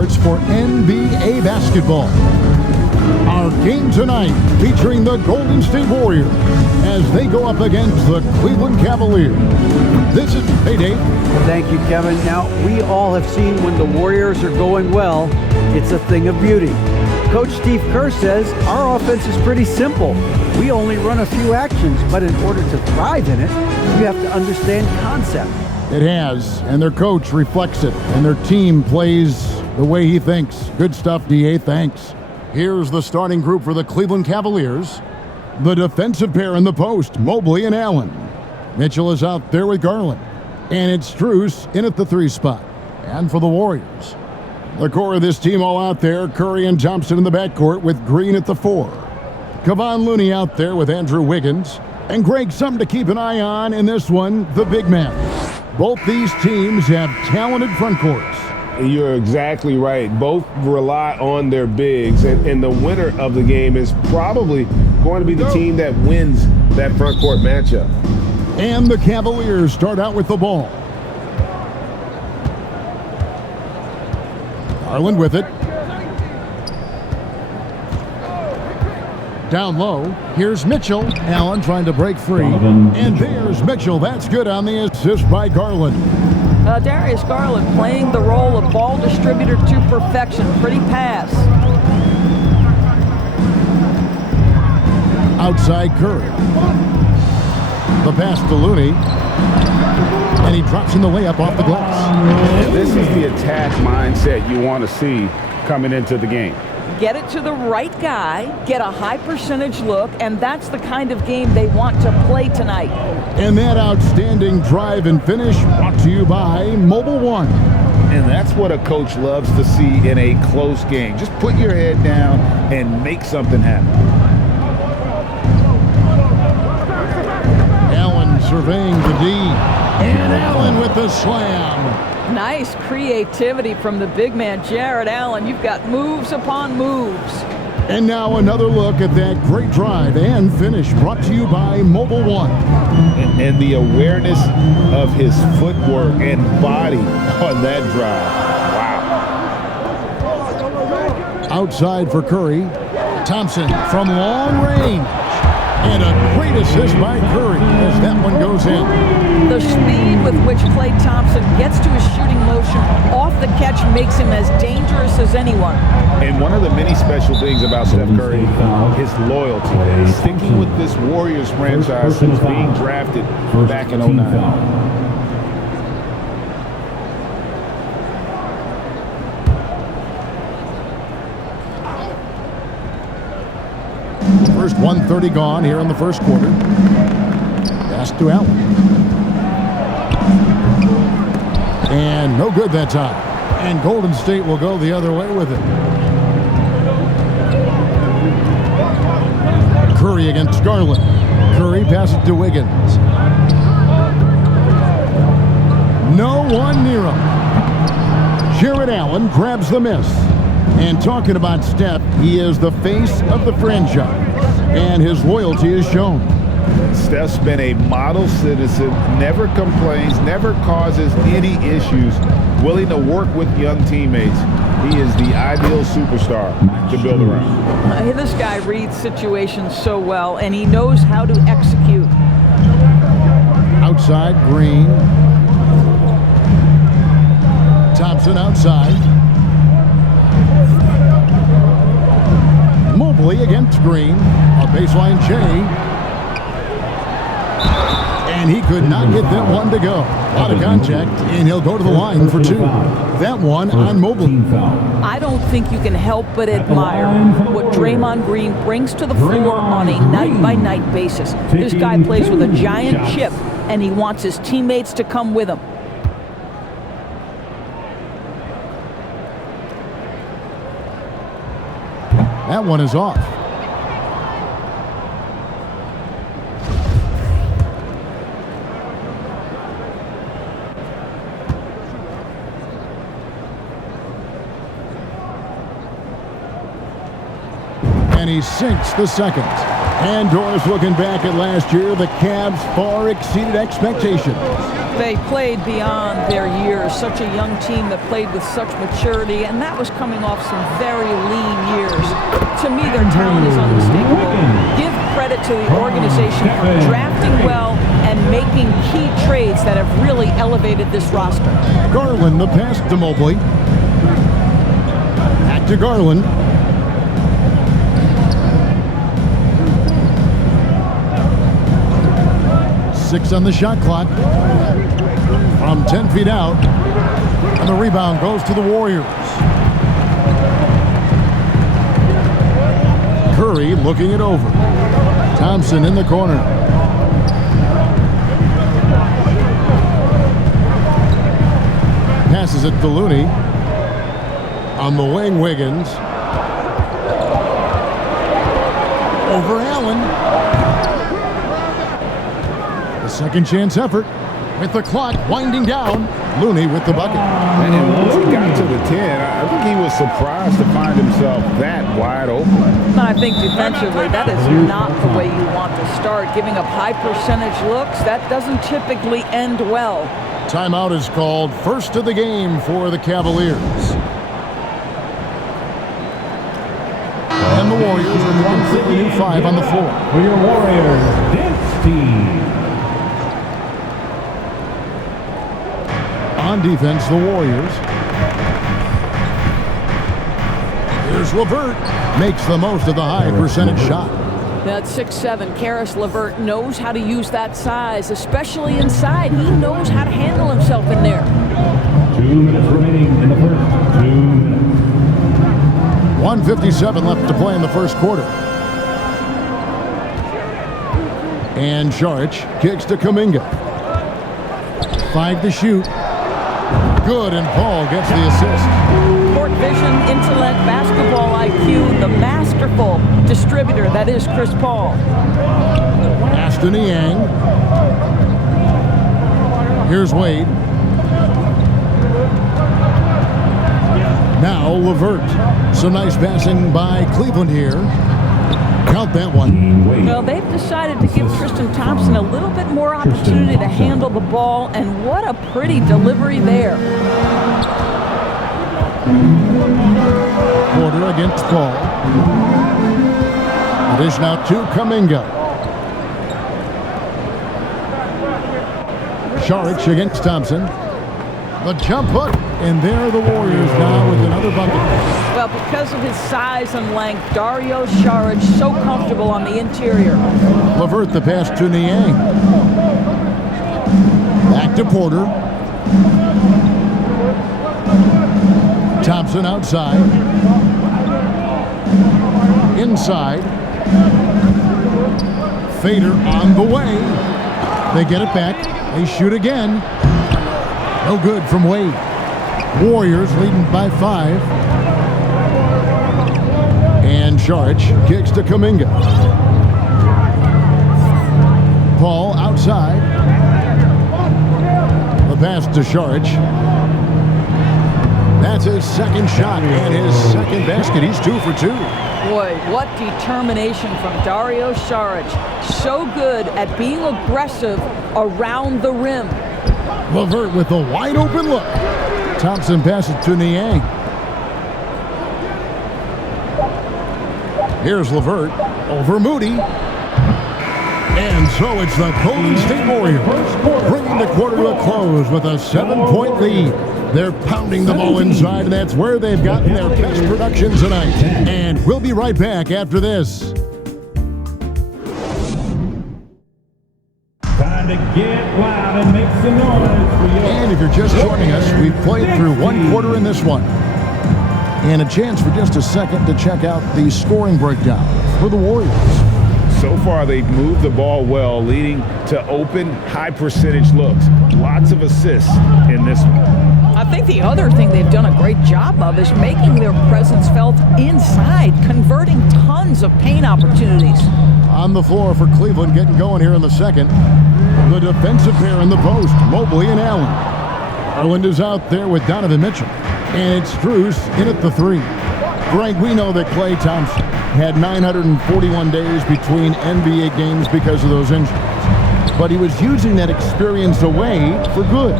sports for NBA basketball. Our game tonight featuring the Golden State Warriors as they go up against the Cleveland Cavaliers. This is Payday. Thank you, Kevin. Now, we all have seen when the Warriors are going well, it's a thing of beauty. Coach Steve Kerr says our offense is pretty simple. We only run a few actions, but in order to thrive in it, you have to understand concept. It has, and their coach reflects it, and their team plays the way he thinks. Good stuff, D.A. Thanks. Here's the starting group for the Cleveland Cavaliers. The defensive pair in the post, Mobley and Allen. Mitchell is out there with Garland. And it's Strus in at the 3 spot. And for the Warriors, the core of this team all out there, Curry and Thompson in the backcourt with Green at the 4. Kevon Looney out there with Andrew Wiggins. And Greg, something to keep an eye on in this one, the big man. Both these teams have talented front courts. You're exactly right. Both rely on their bigs, and the winner of the game is probably going to be the team that wins that front court matchup. And the Cavaliers start out with the ball. Garland with it. Down low, here's Mitchell. Allen trying to break free. And there's Mitchell. That's good on the assist by Garland. Darius Garland playing the role of ball distributor to perfection. Pretty pass. Outside Curry. The pass to Looney. And he drops in the layup off the glass. And this is the attack mindset you want to see coming into the game. Get it to the right guy, get a high percentage look, and that's the kind of game they want to play tonight. And that outstanding drive and finish brought to you by Mobile One. And that's what a coach loves to see in a close game. Just put your head down and make something happen. Allen surveying the D. And Allen with the slam. Nice creativity from the big man, Jarrett Allen. You've got moves upon moves. And now another look at that great drive and finish brought to you by Mobile One. And the awareness of his footwork and body on that drive. Wow. Outside for Curry. Thompson from long range. And a great assist by Curry as that one goes in. The speed with which Klay Thompson gets to his shooting motion off the catch makes him as dangerous as anyone. And one of the many special things about Steph Curry, his loyalty. Sticking with this Warriors franchise since being drafted back in 09. First 1:30 gone here in the first quarter. Pass to Allen. And no good that time. And Golden State will go the other way with it. Curry against Garland. Curry passes to Wiggins. No one near him. Jarrett Allen grabs the miss. And talking about Steph, he is the face of the franchise. And his loyalty is shown. Steph's been a model citizen, never complains, never causes any issues, willing to work with young teammates. He is the ideal superstar to build around. This guy reads situations so well, and he knows how to execute. Outside, Green. Thompson outside. Mobley against Green. A baseline J. And he could not get that one to go. Out of contact, and he'll go to the line for 2. That one on Mobley. I don't think you can help but admire what Draymond Green brings to the floor on a night-by-night basis. This guy plays with a giant chip, and he wants his teammates to come with him. That one is off. And he sinks the second. And Doris, looking back at last year, the Cavs far exceeded expectations. They played beyond their years. Such a young team that played with such maturity, and that was coming off some very lean years. To me, their talent is unmistakable. Give credit to the organization for drafting well and making key trades that have really elevated this roster. Garland, the pass to Mobley. Back to Garland. Six on the shot clock. From 10 feet out. And the rebound goes to the Warriors. Curry looking it over. Thompson in the corner. Passes it to Looney. On the wing, Wiggins. Over Allen. The second chance effort. With the clock winding down. Looney with the bucket. And once he got to the 10, I think he was surprised to find himself that wide open. I think defensively, that is not the way you want to start. Giving up high percentage looks, that doesn't typically end well. Timeout is called. First of the game for the Cavaliers. And the Warriors are going for the new 5 on the floor. For your Warriors, dance team. On defense, the Warriors. Here's LeVert. Makes the most of the high percentage shot. That 6'7", Karis LeVert knows how to use that size, especially inside. He knows how to handle himself in there. 2 minutes remaining in the first 2 minutes. 1:57 left to play in the first quarter. And Saric kicks to Kuminga. 5 to shoot. Good, and Paul gets the assist. Court vision, intellect, basketball IQ, the masterful distributor that is Chris Paul. Ashton Yang. Here's Wade. Now LeVert. Some nice passing by Cleveland here. Count that one. Well, they've decided to give Tristan Thompson a little bit more opportunity to handle the ball, and what a pretty delivery there. Porter against Paul. The dish now to Kuminga. Saric against Thompson. The jump hook, and there the Warriors now with another bucket. Well, because of his size and length, Dario Saric so comfortable on the interior. LeVert the pass to Niang. Back to Porter. Thompson outside. Inside. Fader on the way. They get it back. They shoot again. No good from Wade. Warriors leading by 5. And Saric kicks to Kuminga. Paul outside. The pass to Saric. That's his second shot and his second basket. He's 2 for 2. Boy, what determination from Dario Saric. So good at being aggressive around the rim. LeVert with a wide open look. Thompson passes to Niang. Here's LeVert over Moody. And so it's the Golden State Warriors bringing the quarter to a close with a 7-point lead. They're pounding the ball inside, and that's where they've gotten their best production tonight. And we'll be right back after this. Time to get loud and make some noise for your... And if you're just joining us, we've played through one quarter in this one. And a chance for just a second to check out the scoring breakdown for the Warriors. So far, they've moved the ball well, leading to open, high-percentage looks. Lots of assists in this one. I think the other thing they've done a great job of is making their presence felt inside, converting tons of paint opportunities. On the floor for Cleveland, getting going here in the second. The defensive pair in the post, Mobley and Allen. Garland is out there with Donovan Mitchell. And it's Strus in at the 3. Greg, we know that Klay Thompson had 941 days between NBA games because of those injuries. But he was using that experience away for good.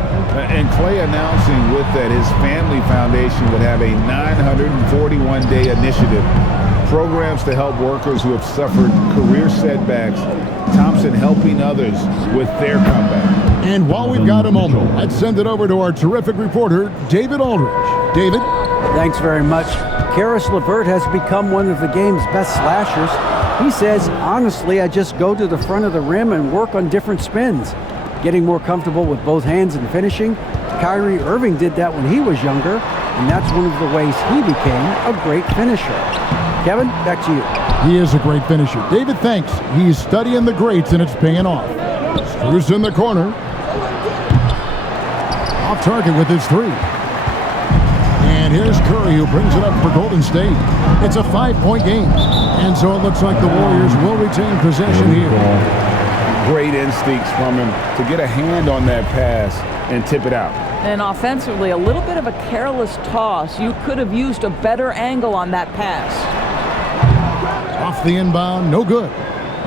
And Clay announcing with that his family foundation would have a 941-day initiative. Programs to help workers who have suffered career setbacks. Thompson helping others with their comeback. And while we've got a moment, let's send it over to our terrific reporter, David Aldridge. David? Thanks very much. Karis LeVert has become one of the game's best slashers. He says, honestly, I just go to the front of the rim and work on different spins. Getting more comfortable with both hands and finishing. Kyrie Irving did that when he was younger, and that's one of the ways he became a great finisher. Kevin, back to you. He is a great finisher. David, thanks. He's studying the greats, and it's paying off. Strus in the corner. Off target with his three. And here's Curry, who brings it up for Golden State. It's a 5-point game. And so it looks like the Warriors will retain possession here. Great instincts from him to get a hand on that pass and tip it out. And offensively, a little bit of a careless toss. You could have used a better angle on that pass. Off the inbound, no good.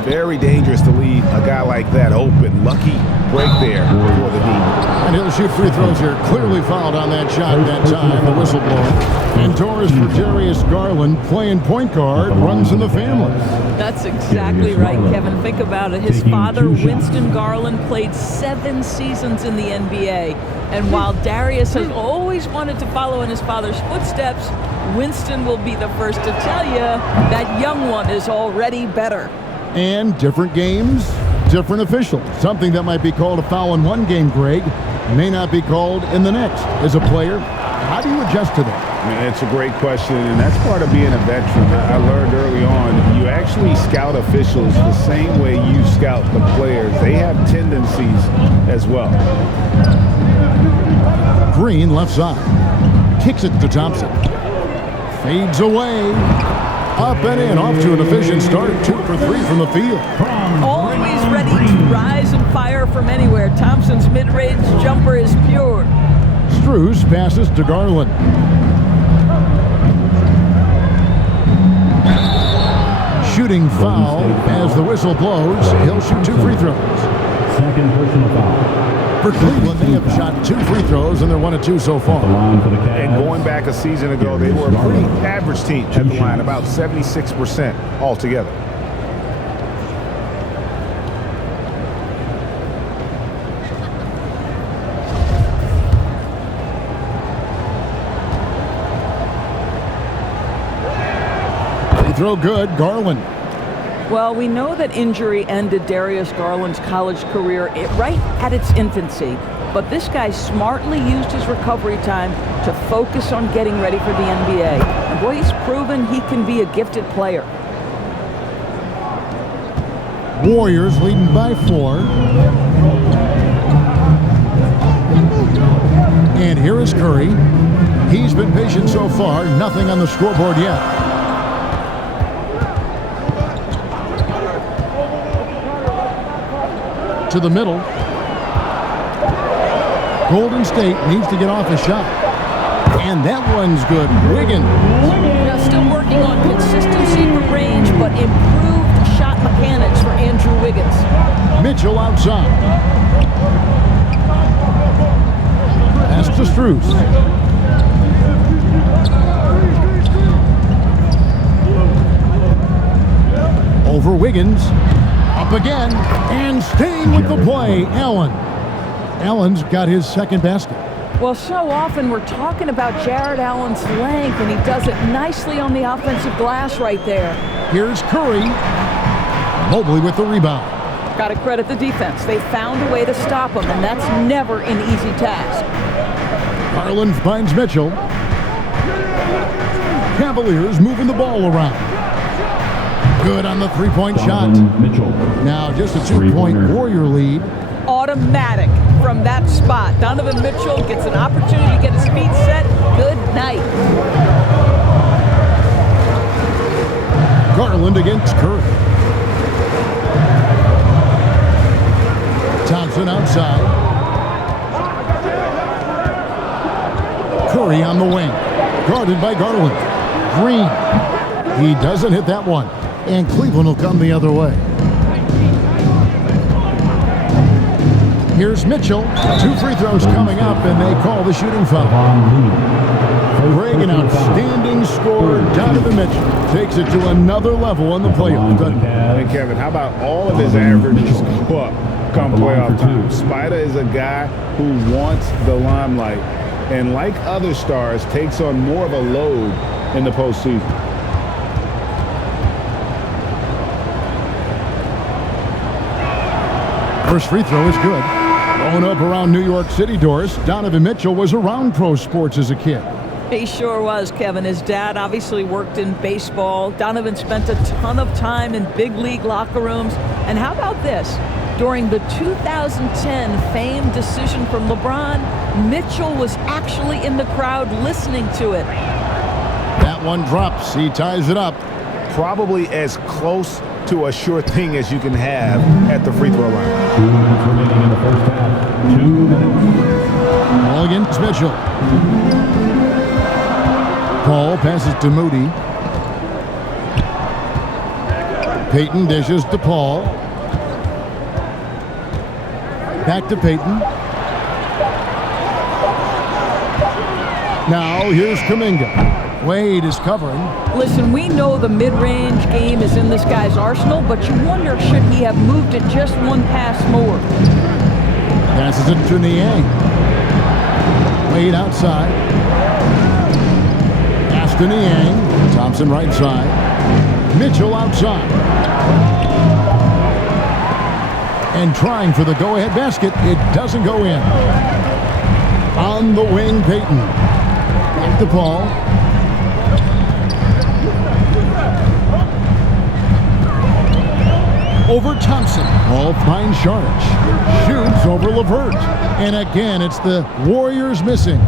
Very dangerous to leave a guy like that open. Lucky break there for the Heat. And he'll shoot free throws here. Clearly fouled on that shot that time, the whistle blower. And Torres for Darius Garland, playing point guard, runs in the family. That's exactly right, Kevin. Think about it. His father, Winston Garland, played 7 seasons in the NBA. And while Darius has always wanted to follow in his father's footsteps, Winston will be the first to tell you that young one is already better. And different games, different officials. Something that might be called a foul in one game, Greg, may not be called in the next. As a player, how do you adjust to that? It's a great question, and that's part of being a veteran. I learned early on, you actually scout officials the same way you scout the players. They have tendencies as well. Green left side. Kicks it to Thompson. Fades away. Up and in, off to an efficient start. 2 for 3 from the field. Always ready to rise and fire from anywhere. Thompson's mid-range jumper is pure. Strus passes to Garland. Shooting foul as the whistle blows. He'll shoot 2 free throws. Second personal foul. For Cleveland, they have shot 2 free throws, and they're 1 of 2 so far. And going back a season ago, they were a pretty average team at the line, about 76% altogether. Free throw good, Garland. Well, we know that injury ended Darius Garland's college career right at its infancy. But this guy smartly used his recovery time to focus on getting ready for the NBA. And boy, he's proven he can be a gifted player. Warriors leading by 4. And here is Curry. He's been patient so far. Nothing on the scoreboard yet. To the middle. Golden State needs to get off a shot. And that one's good. Wiggins. Now still working on consistency for range, but improved shot mechanics for Andrew Wiggins. Mitchell outside. Pass to Strus. Over Wiggins. Up again. And staying with the play, Allen. Allen's got his second basket. Well, so often we're talking about Jared Allen's length, and he does it nicely on the offensive glass right there. Here's Curry. Mobley with the rebound. Got to credit the defense. They found a way to stop him, and that's never an easy task. Garland finds Mitchell. Cavaliers moving the ball around. Good on the three-point shot. Mitchell. Now just a 2-point Warrior lead. Automatic from that spot. Donovan Mitchell gets an opportunity to get his feet set. Good night. Garland against Curry. Thompson outside. Curry on the wing. Guarded by Garland. Green. He doesn't hit that one, and Cleveland will come the other way. Here's Mitchell. 2 free throws coming up, and they call the shooting foul. Greg, an outstanding scorer. Donovan Mitchell takes it to another level in the playoff. And Kevin, how about all of his averages go up come playoff time? Spider is a guy who wants the limelight, and like other stars, takes on more of a load in the postseason. First free throw is good. Growing up around New York City, Doris, Donovan Mitchell was around pro sports as a kid. He sure was, Kevin. His dad obviously worked in baseball. Donovan spent a ton of time in big league locker rooms. And how about this? During the 2010 famed decision from LeBron, Mitchell was actually in the crowd listening to it. That one drops. He ties it up. Probably as close to a sure thing as you can have at the free throw line. 2 minutes remaining in the first half. 2 minutes. Ball against Mitchell. Paul passes to Moody. Payton dishes to Paul. Back to Payton. Now here's Kuminga. Wade is covering. Listen, we know the mid-range game is in this guy's arsenal, but you wonder, should he have moved it just one pass more? Passes it to Niang. Wade outside. Pass to Niang. Thompson right side. Mitchell outside. And trying for the go-ahead basket. It doesn't go in. On the wing, Payton. Back to Paul. Over Thompson. Paul finds Saric. Shoots over LeVert. And again, it's the Warriors missing.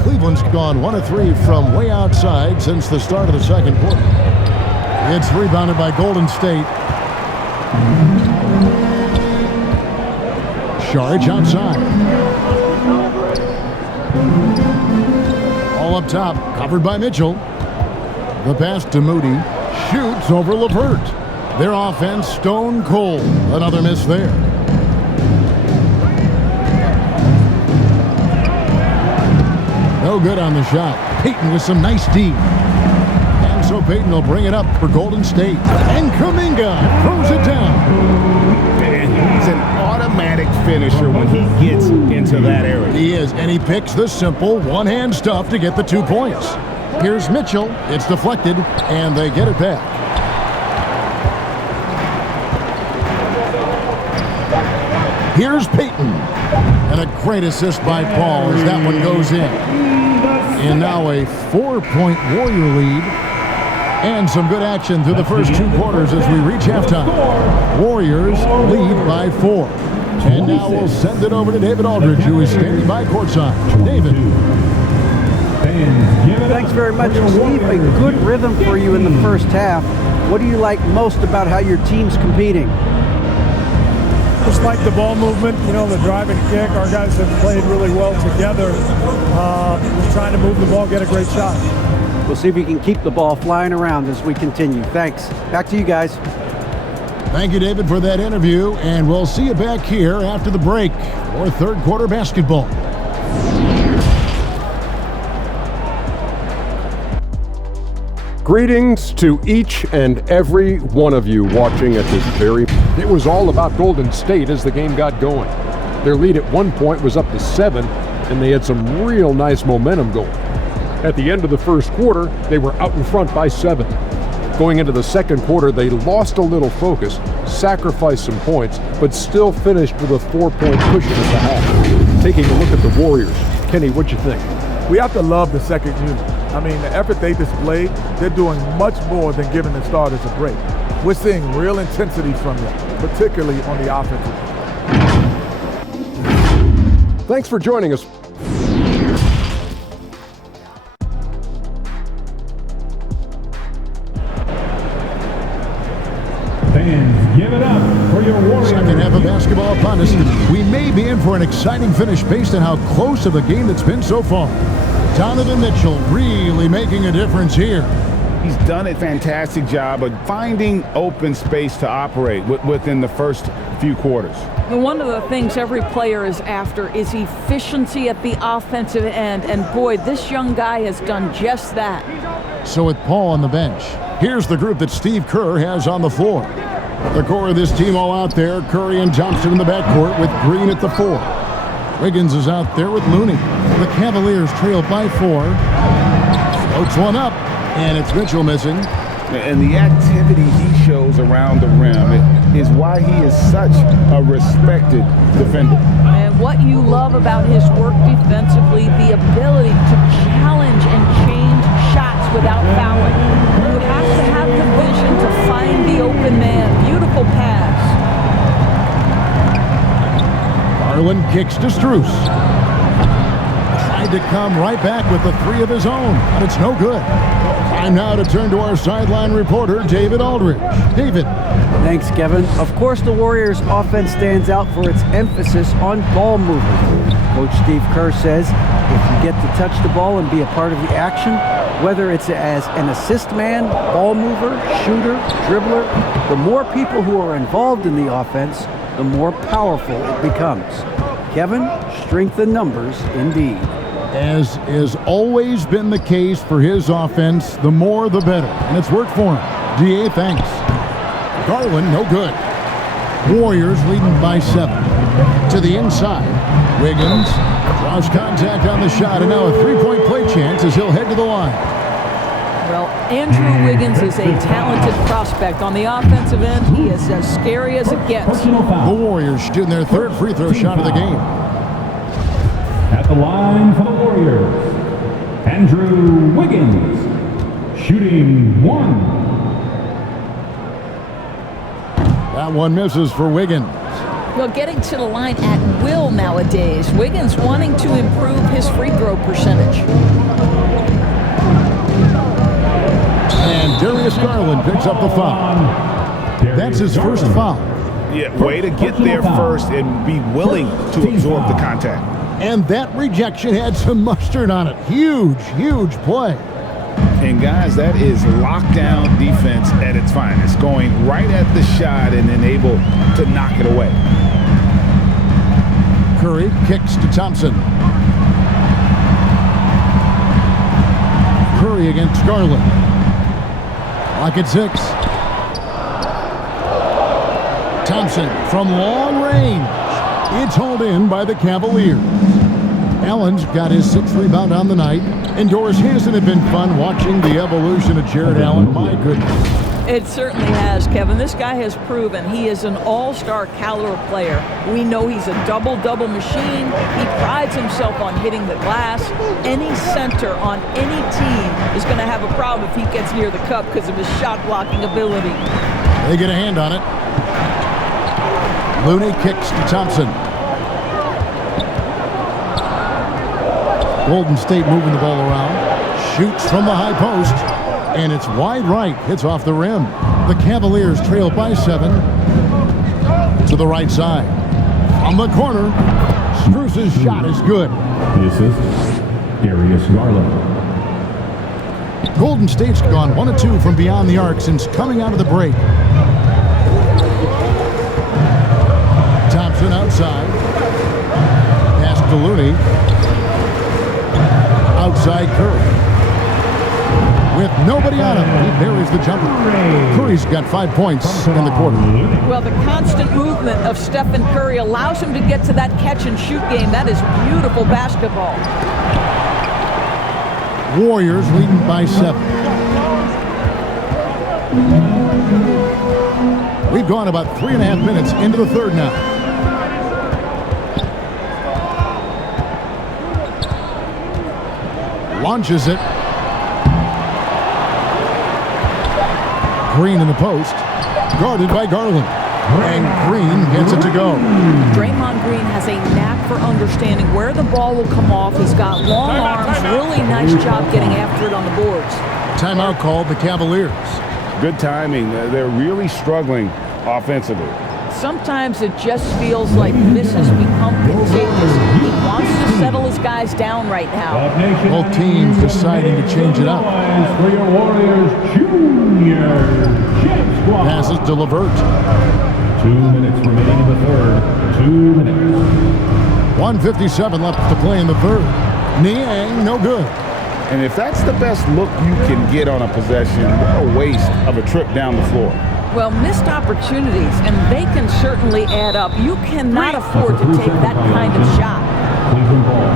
Cleveland's gone 1 of 3 from way outside since the start of the second quarter. It's rebounded by Golden State. Saric outside. All up top, covered by Mitchell. The pass to Moody. Shoots over LeVert. Their offense stone cold. Another miss there. No good on the shot. Payton with some nice D. And so Payton will bring it up for Golden State. And Kuminga throws it down. And he's an automatic finisher when he gets into that area. He is, and he picks the simple one-hand stuff to get the 2 points. Here's Mitchell. It's deflected, and they get it back. Here's Payton. And a great assist by Paul as that one goes in. And now a 4-point Warrior lead. And some good action through the first 2 quarters as we reach halftime. Warriors lead by 4. And now we'll send it over to David Aldridge, who is standing by courtside. David. Thanks very much, Steve. A good rhythm for you in the first half. What do you like most about how your team's competing? Just like the ball movement, you know, the drive and kick. Our guys have played really well together. We're trying to move the ball, get a great shot. We'll see if we can keep the ball flying around as we continue. Thanks. Back to you guys. Thank you, David, for that interview. And we'll see you back here after the break for third quarter basketball. Greetings to each and every one of you watching at this very... It was all about Golden State as the game got going. Their lead at one point was up to 7, and they had some real nice momentum going. At the end of the first quarter, they were out in front by 7. Going into the second quarter, they lost a little focus, sacrificed some points, but still finished with a 4-point cushion at the half. Taking a look at the Warriors, Kenny, what'd you think? We have to love the second unit. I mean, the effort they displayed, they're doing much more than giving the starters a break. We're seeing real intensity from them, particularly on the offensive. Thanks for joining us. Fans, give it up for your Warriors. Second half of basketball upon us. We may be in for an exciting finish based on how close of a game it's been so far. Donovan Mitchell really making a difference here. He's done a fantastic job of finding open space to operate within the first few quarters. One of the things every player is after is efficiency at the offensive end, and boy, this young guy has done just that. So with Paul on the bench, here's the group that Steve Kerr has on the floor. The core of this team all out there, Curry and Thompson in the backcourt with Green at the 4. Wiggins is out there with Looney. The Cavaliers trail by 4. Floats one up, and it's Mitchell missing. And the activity he shows around the rim is why he is such a respected defender. And what you love about his work defensively, the ability to challenge and change shots without fouling. You have to have the vision to find the open man. Beautiful pass. Garland kicks to Strus. Tried to come right back with the 3 of his own, but it's no good. Time now to turn to our sideline reporter, David Aldridge. David. Thanks, Kevin. Of course, the Warriors' offense stands out for its emphasis on ball movement. Coach Steve Kerr says if you get to touch the ball and be a part of the action, whether it's as an assist man, ball mover, shooter, dribbler, the more people who are involved in the offense, the more powerful it becomes. Kevin, strength in numbers indeed. As has always been the case for his offense, the more the better. And it's worked for him. DA, thanks. Garland, no good. Warriors leading by 7. To the inside. Wiggins draws contact on the shot, and now a 3-point play chance as he'll head to the line. Well, Andrew Wiggins is a talented prospect. On the offensive end, he is as scary as it gets. The Warriors shooting their 3rd free throw shot of the game. At the line for the Warriors, Andrew Wiggins, shooting 1. That one misses for Wiggins. Well, getting to the line at will nowadays. Wiggins wanting to improve his free throw percentage. And Darius Garland picks up the foul. That's his first foul. Yeah, way to get there first and be willing to absorb the contact. And that rejection had some mustard on it. Huge, huge play. And guys, that is lockdown defense at its finest. Going right at the shot and then able to knock it away. Curry kicks to Thompson. Curry against Garland. Lock at 6. Thompson from long range. It's hauled in by the Cavaliers. Allen's got his 6th rebound on the night. Indoors, hasn't it been fun watching the evolution of Jared Allen? My goodness. It certainly has, Kevin. This guy has proven he is an all-star caliber player. We know he's a double-double machine. He prides himself on hitting the glass. Any center on any team is going to have a problem if he gets near the cup because of his shot-blocking ability. They get a hand on it. Looney kicks to Thompson. Golden State moving the ball around. Shoots from the high post. And it's wide right. Hits off the rim. The Cavaliers trail by 7. To the right side. From the corner. Strus's shot is good. The assist, Darius Garland. Golden State's gone 1 of 2 from beyond the arc since coming out of the break. Thompson outside. Pass to Looney. Outside Curry. With nobody on him, he buries the jumper. Curry's got 5 points in the quarter. Well, the constant movement of Stephen Curry allows him to get to that catch-and-shoot game. That is beautiful basketball. Warriors leading by 7. We've gone about 3.5 minutes into the 3rd now. Launches it. Green in the post. Guarded by Garland. And Green gets it to go. Draymond Green has a knack for understanding where the ball will come off. He's got long arms. Really nice job getting after it on the boards. Timeout called the Cavaliers. Good timing. They're really struggling offensively. Sometimes it just feels like this has become hump contagious. He wants to settle his guys down right now. Both teams deciding to change it up. For your Warriors Junior Champ Squad. Passes to LeVert. 2 minutes remaining in the third. 2 minutes. 1:57 left to play in the third. Niang, no good. And if that's the best look you can get on a possession, what a waste of a trip down the floor. Well, missed opportunities, and they can certainly add up. You cannot afford to take that kind of shot. Cleveland ball.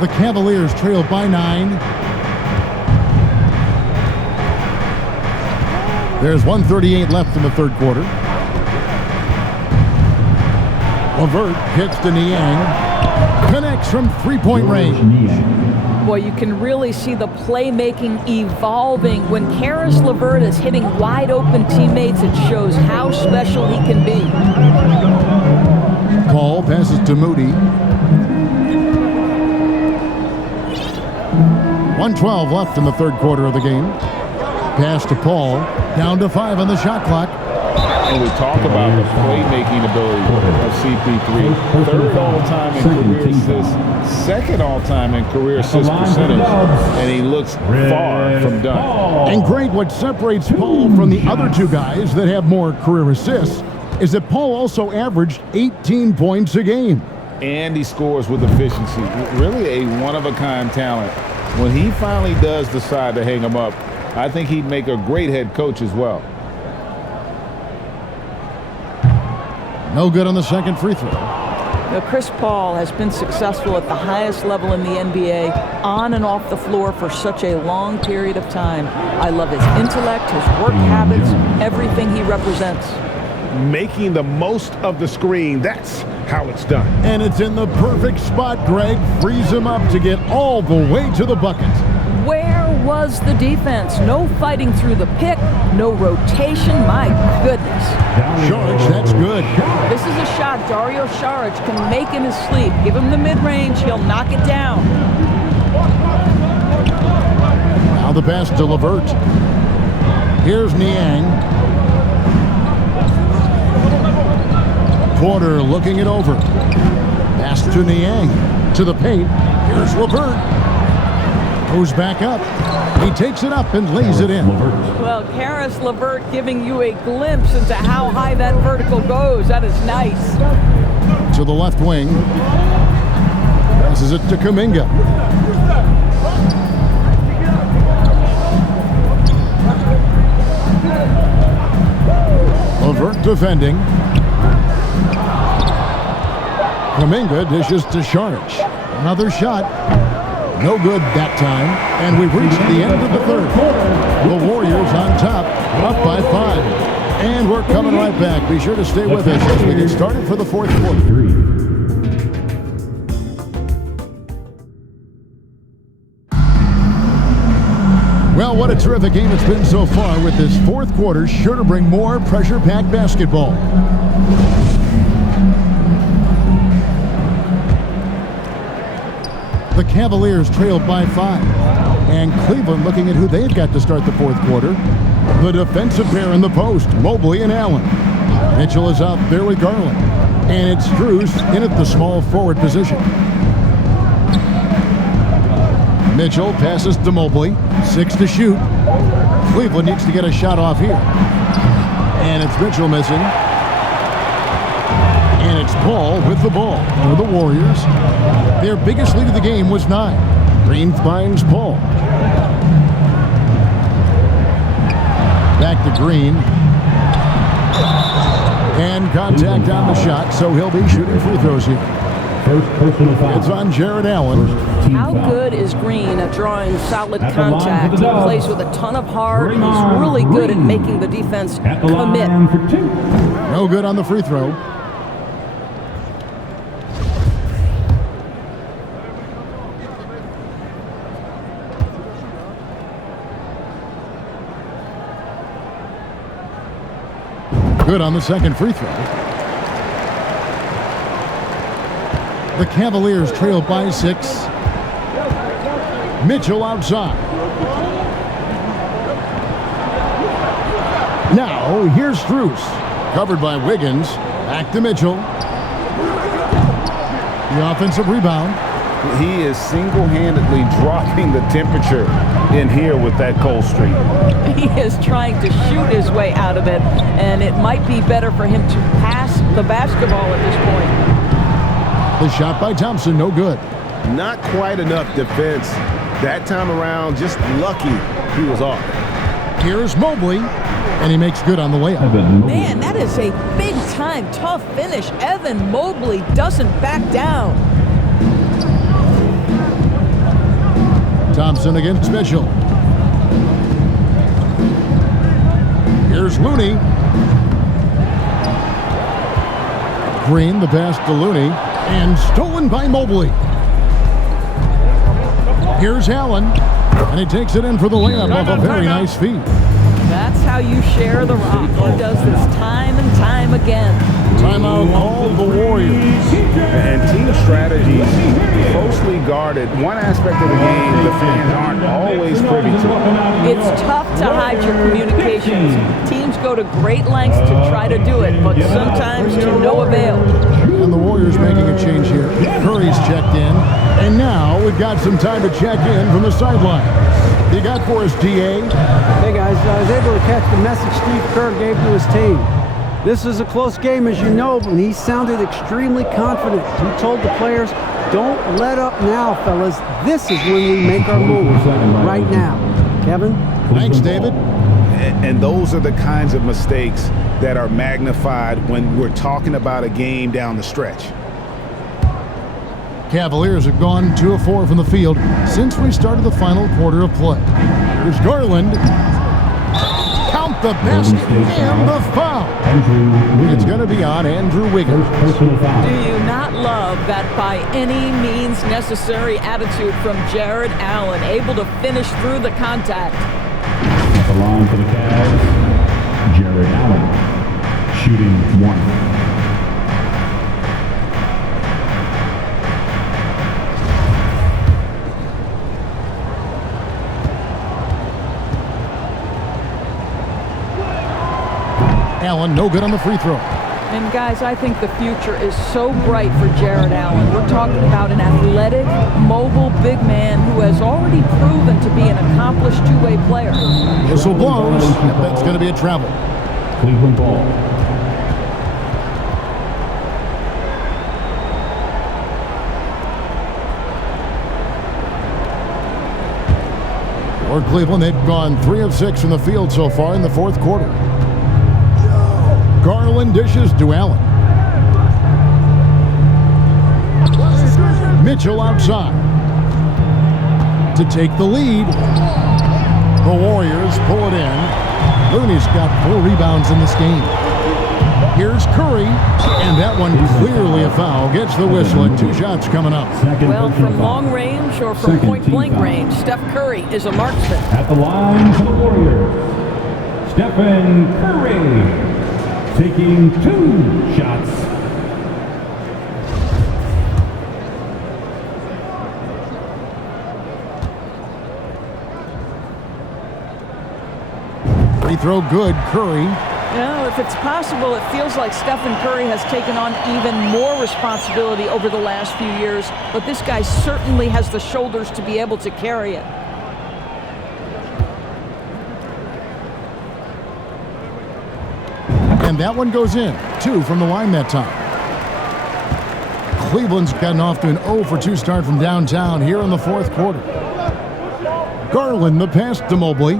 The Cavaliers trail by 9. There's 1:38 left in the third quarter. LeVert hits to Niang. Connects from three-point range. Boy, you can really see the playmaking evolving. When Karis LeVert is hitting wide-open teammates, it shows how special he can be. Paul passes to Moody. 1:12 left in the third quarter of the game. Pass to Paul. Down to 5 on the shot clock. And we talk about the playmaking ability of CP3. Third all-time in career assists, second all-time in career assist percentage, and he looks far from done. And great, what separates Paul from the other two guys that have more career assists is that Paul also averaged 18 points a game. And he scores with efficiency. Really a one-of-a-kind talent. When he finally does decide to hang him up, I think he'd make a great head coach as well. No good on the second free throw. Now, Chris Paul has been successful at the highest level in the NBA, on and off the floor for such a long period of time. I love his intellect, his work habits, everything he represents. Making the most of the screen, that's how it's done. And it's in the perfect spot. Greg frees him up to get all the way to the bucket. Where was the defense? No fighting through the pick, no rotation. My goodness. Saric, that's good. This is a shot Dario Saric can make in his sleep. Give him the mid-range, he'll knock it down. Now the pass to LeVert. Here's Niang. Porter looking it over. Pass to Niang. To the paint. Here's LeVert. Goes back up. He takes it up and lays it in. Well, Karis LeVert giving you a glimpse into how high that vertical goes. That is nice. To the left wing. Passes it to Kuminga. LeVert defending. Kuminga dishes to Saric. Another shot. No good that time. And we've reached the end of the third. The Warriors on top, up by 5. And we're coming right back. Be sure to stay with us as we get started for the fourth quarter. Well, what a terrific game it's been so far, with this fourth quarter sure to bring more pressure-packed basketball. The Cavaliers trailed by 5. And Cleveland looking at who they've got to start the fourth quarter. The defensive pair in the post, Mobley and Allen. Mitchell is out there with Garland. And it's Strus in at the small forward position. Mitchell passes to Mobley. 6 to shoot. Cleveland needs to get a shot off here. And it's Mitchell missing. And it's Paul with the ball for the Warriors. Their biggest lead of the game was 9. Green finds Paul. Back to Green. And contact on the shot, so he'll be shooting free throws here. First personal foul. It's on Jared Allen. How good is Green at drawing solid contact? He plays with a ton of heart. He's really good at making the defense commit. No good on the free throw. Good on the second free throw. The Cavaliers trail by 6. Mitchell outside. Now, here's Strus. Covered by Wiggins. Back to Mitchell. The offensive rebound. He is single-handedly dropping the temperature in here with that cold streak. He is trying to shoot his way out of it, and it might be better for him to pass the basketball at this point. The shot by Thompson, no good. Not quite enough defense that time around. Just lucky he was off. Here's Mobley, and he makes good on the layup. Man, that is a big-time tough finish. Evan Mobley doesn't back down. Thompson against Mitchell. Here's Looney. Green, the pass to Looney, and stolen by Mobley. Here's Allen, and he takes it in for the layup off a very nice feed. That's how you share the rock. He does this time and time again. Timeout called the Warriors. And team strategy closely guarded. One aspect of the game the fans aren't always privy to. It's tough to hide your communications. Teams go to great lengths to try to do it, but sometimes to no avail. And the Warriors making a change here. Curry's checked in. And now we've got some time to check in from the sideline. You got for us, DA? Hey guys, I was able to catch the message Steve Kerr gave to his team. This is a close game, as you know, and he sounded extremely confident. He told the players, don't let up now, fellas. This is when we make our move, right now. Kevin? Thanks, David. And those are the kinds of mistakes that are magnified when we're talking about a game down the stretch. Cavaliers have gone 2 of 4 from the field since we started the final quarter of play. Here's Garland. Count the basket and the foul. It's going to be on Andrew Wiggins. Do you not love that by any means necessary attitude from Jared Allen, able to finish through the contact? At the line for the Cavs, Jared Allen, shooting 1. Allen, no good on the free throw. And guys, I think the future is so bright for Jared Allen. We're talking about an athletic, mobile big man who has already proven to be an accomplished two-way player. Whistle blows. That's going to be a travel. Cleveland ball. For Cleveland, they've gone 3 of 6 from the field so far in the fourth quarter. Garland dishes to Allen. Mitchell outside to take the lead. The Warriors pull it in. Looney's got 4 rebounds in this game. Here's Curry, and that one clearly a foul. Gets the whistle, and 2 shots coming up. Well, from long range or from point-blank range, Steph Curry is a marksman. At the line for the Warriors, Stephen Curry. Taking 2 shots. Free throw good, Curry. You know, if it's possible, it feels like Stephen Curry has taken on even more responsibility over the last few years, but this guy certainly has the shoulders to be able to carry it. And that one goes in. 2 from the line that time. Cleveland's gotten off to an 0 for 2 start from downtown here in the fourth quarter. Garland, the pass to Mobley.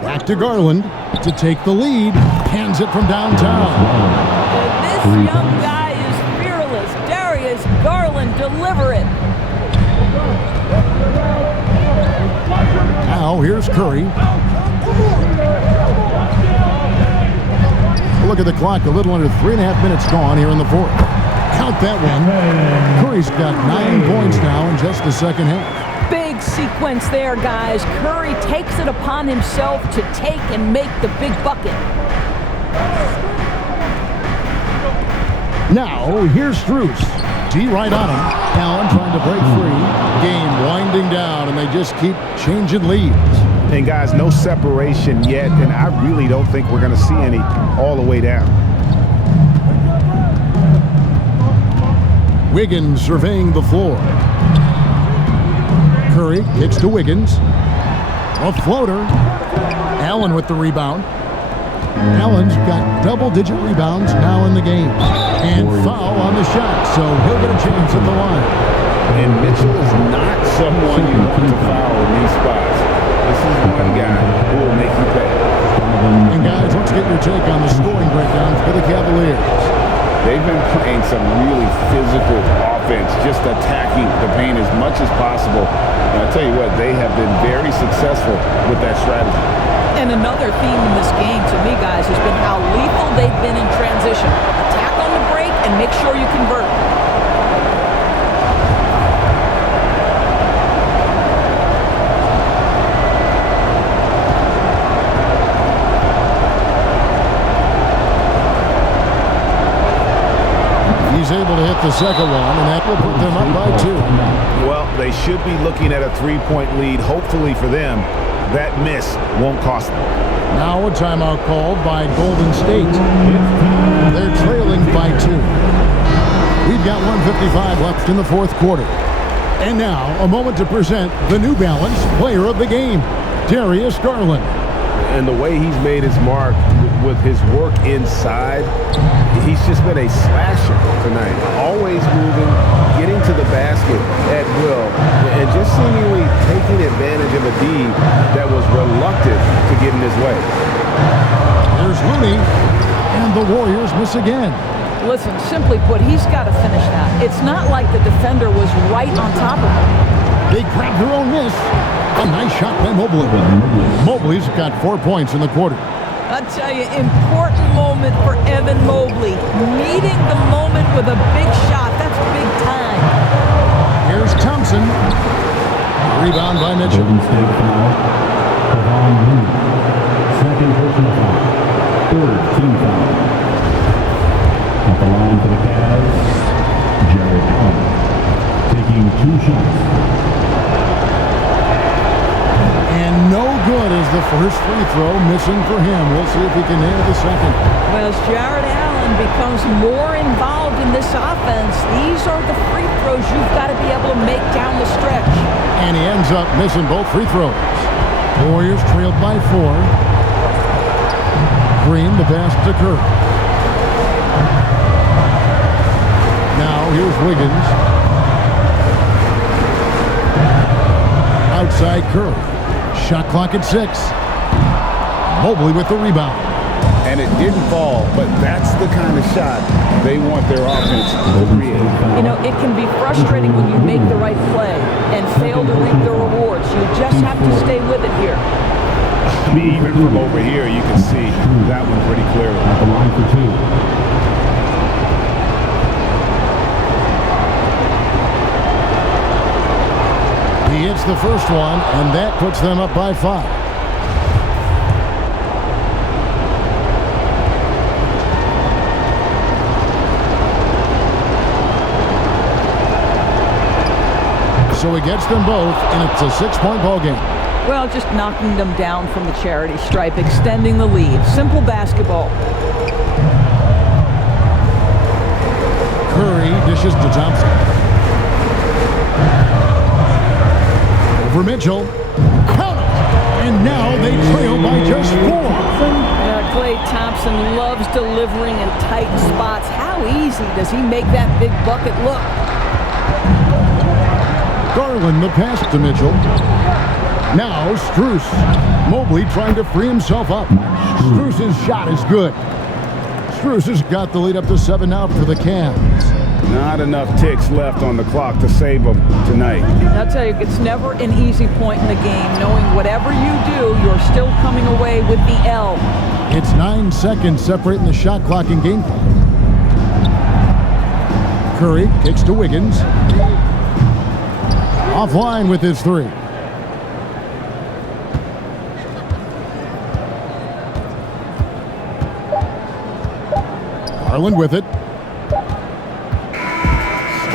Back to Garland to take the lead. Hands it from downtown. And this young guy is fearless. Darius Garland, deliver it. Now here's Curry. Look at the clock, a little under 3.5 minutes gone here in the fourth. Count that one. Curry's got 9 points now in just the second half. Big sequence there, guys. Curry takes it upon himself to take and make the big bucket. Now, here's Strus. D right on him. Allen trying to break free. Game winding down, and they just keep changing leads. And guys, no separation yet, and I really don't think we're going to see any all the way down. Wiggins surveying the floor. Curry kicks to Wiggins. A floater. Allen with the rebound. Allen's got double-digit rebounds now in the game. And foul on the shot, so he'll get a chance at the line. And Mitchell is not someone you want to foul in these spots. This is one guy who will make you pay. And guys, let's get your take on the scoring breakdown for the Cavaliers. They've been playing some really physical offense, just attacking the paint as much as possible. And I'll tell you what, they have been very successful with that strategy. And another theme in this game, to me, guys, has been how lethal they've been in transition. Attack on the break and make sure you convert. He's able to hit the second one, and that will put them up by 2. Well, they should be looking at a 3-point lead. Hopefully for them, that miss won't cost them. Now a timeout called by Golden State. They're trailing by 2. We've got 1:55 left in the fourth quarter. And now a moment to present the New Balance Player of the Game, Darius Garland. And the way he's made his mark with his work inside, he's just been a slasher tonight. Always moving, getting to the basket at will, and just seemingly taking advantage of a D that was reluctant to get in his way. There's Looney, and the Warriors miss again. Listen, simply put, he's got to finish that. It's not like the defender was right on top of him. They grab their own miss. A nice shot by Mobley. Mobley's got 4 points in the quarter. I tell you, important moment for Evan Mobley. Meeting the moment with a big shot. That's big time. Here's Thompson. Rebound by Mitchell. Golden State foul. Kevon Looney. Second personal foul. Third team foul. At the line for the Cavs, Jared Allen. Taking 2 shots. And no good is the first free throw, missing for him. We'll see if he can nail the second. Well, as Jared Allen becomes more involved in this offense, these are the free throws you've got to be able to make down the stretch. And he ends up missing both free throws. Warriors trailed by 4. Green, the pass to Curry. Now here's Wiggins. Outside Curry. Shot clock at 6. Mobley with the rebound. And it didn't fall, but that's the kind of shot they want their offense to create. You know, it can be frustrating when you make the right play and fail to reap the rewards. You just have to stay with it here. I mean, even from over here, you can see that one pretty clearly. At the line for 2. He hits the first one, and that puts them up by 5. So he gets them both, and it's a 6-point ball game. Well, just knocking them down from the charity stripe, extending the lead. Simple basketball. Curry dishes to Thompson. Over Mitchell. Count it! And now they trail by just 4. Klay Thompson loves delivering in tight spots. How easy does he make that big bucket look? Garland the pass to Mitchell. Now Strus. Mobley trying to free himself up. Strus's shot is good. Strus has got the lead up to 7 now for the Cavs. Not enough ticks left on the clock to save them tonight. I'll tell you, it's never an easy point in the game. Knowing whatever you do, you're still coming away with the L. It's 9 seconds separating the shot clock and game clock. Curry kicks to Wiggins. Offline with his 3. Garland with it.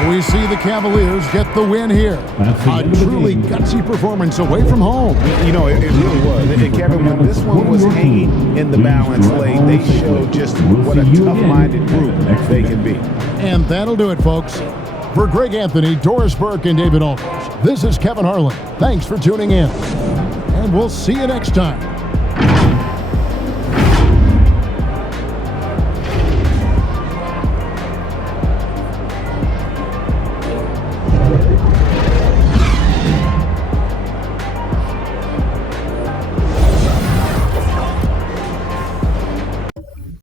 We see the Cavaliers get the win here. That's the A end of the truly game. gutsy performance away from home. You know, it really was. And Kevin, when this one was hanging in the balance late, they showed just what a tough-minded group they can be. And that'll do it, folks. For Greg Anthony, Doris Burke, and David Aldridge, this is Kevin Harlan. Thanks for tuning in. And we'll see you next time.